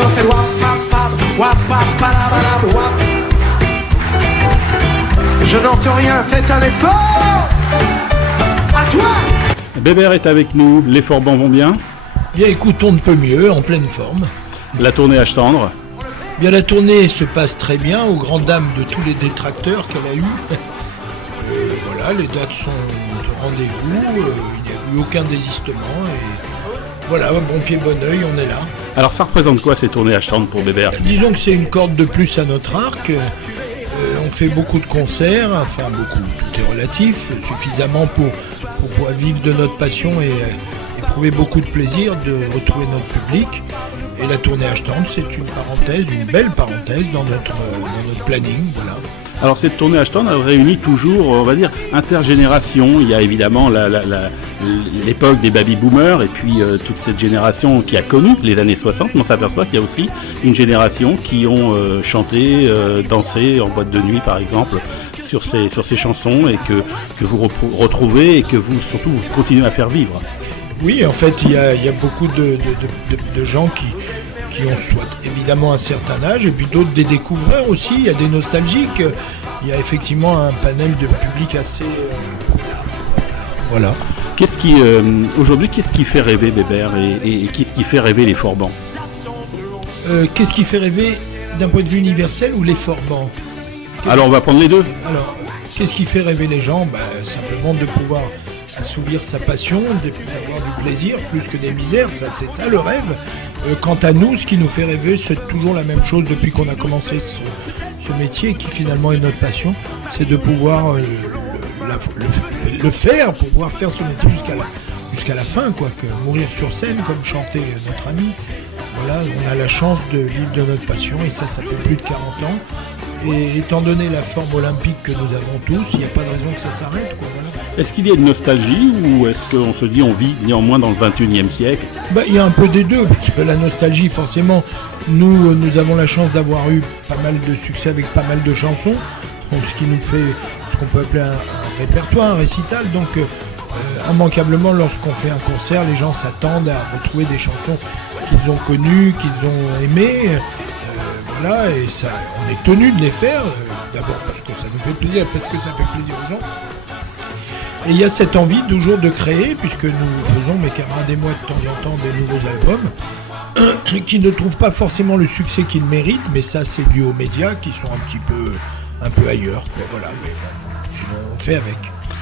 girl said wap, wap, wap, wap, wap. Je n'entends rien, faites un effort. À toi. Bébert est avec nous, les Forbans vont bien? Bien écoute, on ne peut mieux, en pleine forme. La tournée à Tendre? Bien, la tournée se passe très bien, aux grandes dames de tous les détracteurs qu'elle a eu. Voilà, les dates sont au rendez-vous, il n'y a eu aucun désistement. Et voilà, bon pied, bon oeil, on est là. Alors ça représente quoi ces tournées à Tendre pour Bébert? Disons que c'est une corde de plus à notre arc. On fait beaucoup de concerts, enfin beaucoup, tout est relatif, suffisamment pour pouvoir vivre de notre passion et éprouver beaucoup de plaisir de retrouver notre public. Et la tournée à Tendre, c'est une parenthèse, une belle parenthèse dans notre planning, voilà. Alors cette tournée à Tendre, elle réunit toujours, on va dire, intergénération. Il y a évidemment l'époque des baby-boomers et puis toute cette génération qui a connu les années 60, mais on s'aperçoit qu'il y a aussi une génération qui ont chanté, dansé en boîte de nuit par exemple, sur ces chansons et que vous retrouvez et que vous surtout vous continuez à faire vivre. Oui, en fait, il y a beaucoup de gens qui ont soit évidemment un certain âge, et puis d'autres des découvreurs aussi, il y a des nostalgiques, il y a effectivement un panel de public assez... Voilà. Aujourd'hui, qu'est-ce qui fait rêver Bébert et qu'est-ce qui fait rêver les Forbans? Qu'est-ce qui fait rêver d'un point de vue universel ou les Forbans? Alors on va prendre les deux. Alors, qu'est-ce qui fait rêver les gens? Simplement de pouvoir assouvir sa passion, d'avoir du plaisir plus que des misères, c'est ça le rêve. Quant à nous, ce qui nous fait rêver, c'est toujours la même chose depuis qu'on a commencé ce métier qui finalement est notre passion, c'est de pouvoir le faire, pouvoir faire ce métier jusqu'à la fin, quoi, que mourir sur scène comme chantait notre ami. Voilà, on a la chance de vivre de notre passion et ça fait plus de 40 ans. Et étant donné la forme olympique que nous avons tous, il n'y a pas de raison que ça s'arrête, quoi, voilà. Est-ce qu'il y a une nostalgie ou est-ce qu'on se dit on vit néanmoins dans le 21e siècle? Il y a un peu des deux, parce que la nostalgie, forcément, nous avons la chance d'avoir eu pas mal de succès avec pas mal de chansons, donc ce qui nous fait ce qu'on peut appeler un répertoire, un récital. Donc immanquablement, lorsqu'on fait un concert, les gens s'attendent à retrouver des chansons qu'ils ont connues, qu'ils ont aimées. Voilà, et ça, on est tenu de les faire, d'abord parce que ça nous fait plaisir, parce que ça fait plaisir aux gens. Et il y a cette envie toujours de créer, puisque nous faisons, mes camarades et moi, de temps en temps, des nouveaux albums, qui ne trouvent pas forcément le succès qu'ils méritent, mais ça c'est dû aux médias qui sont un peu ailleurs, quoi, voilà. Mais sinon on fait avec.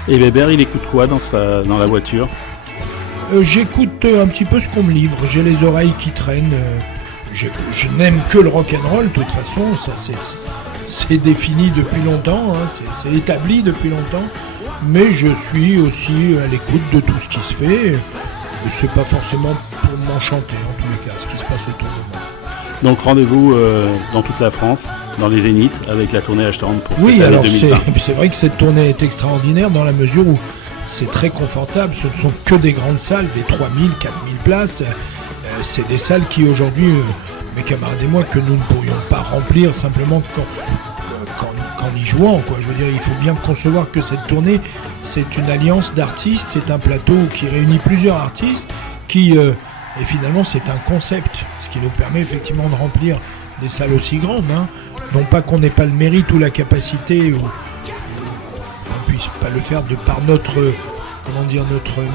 Et Bébert, il écoute quoi dans la voiture? J'écoute un petit peu ce qu'on me livre, j'ai les oreilles qui traînent. Je n'aime que le rock'n'roll, de toute façon, ça c'est défini depuis longtemps, hein, c'est établi depuis longtemps, mais je suis aussi à l'écoute de tout ce qui se fait, et c'est pas forcément pour m'enchanter en tous les cas, ce qui se passe autour de moi. Donc rendez-vous dans toute la France, dans les Zéniths, avec la tournée à Tendre pour oui, cette année alors 2020. c'est vrai que cette tournée est extraordinaire dans la mesure où c'est très confortable, ce ne sont que des grandes salles, des 3000, 4000 places. C'est des salles qui aujourd'hui, mes camarades et moi, que nous ne pourrions pas remplir simplement qu'en y jouant, quoi. Je veux dire, il faut bien concevoir que cette tournée, c'est une alliance d'artistes, c'est un plateau qui réunit plusieurs artistes, et finalement c'est un concept, ce qui nous permet effectivement de remplir des salles aussi grandes, hein. Non pas qu'on n'ait pas le mérite ou la capacité, ou qu'on puisse pas le faire de par notre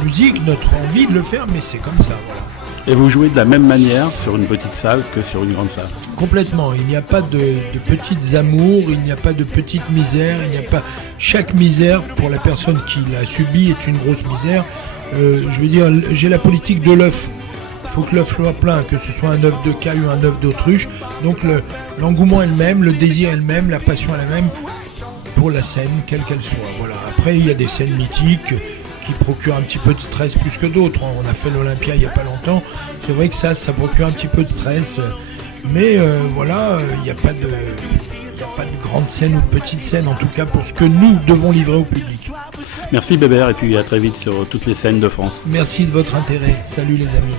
musique, notre envie de le faire, mais c'est comme ça, voilà. Et vous jouez de la même manière sur une petite salle que sur une grande salle? Complètement, il n'y a pas de petites amours, il n'y a pas de petites misères, il n'y a pas... Chaque misère, pour la personne qui l'a subie, est une grosse misère. Je veux dire, j'ai la politique de l'œuf. Il faut que l'œuf soit plein, que ce soit un œuf de caille ou un œuf d'autruche. Donc l'engouement est le même, le désir est le même, la passion est la même pour la scène, quelle qu'elle soit. Voilà. Après, il y a des scènes mythiques qui procure un petit peu de stress plus que d'autres. On a fait l'Olympia il n'y a pas longtemps. C'est vrai que ça procure un petit peu de stress. Mais voilà, il n'y a pas de grande scène ou de petite scène, en tout cas pour ce que nous devons livrer au public. Merci Bébert, et puis à très vite sur toutes les scènes de France. Merci de votre intérêt. Salut les amis.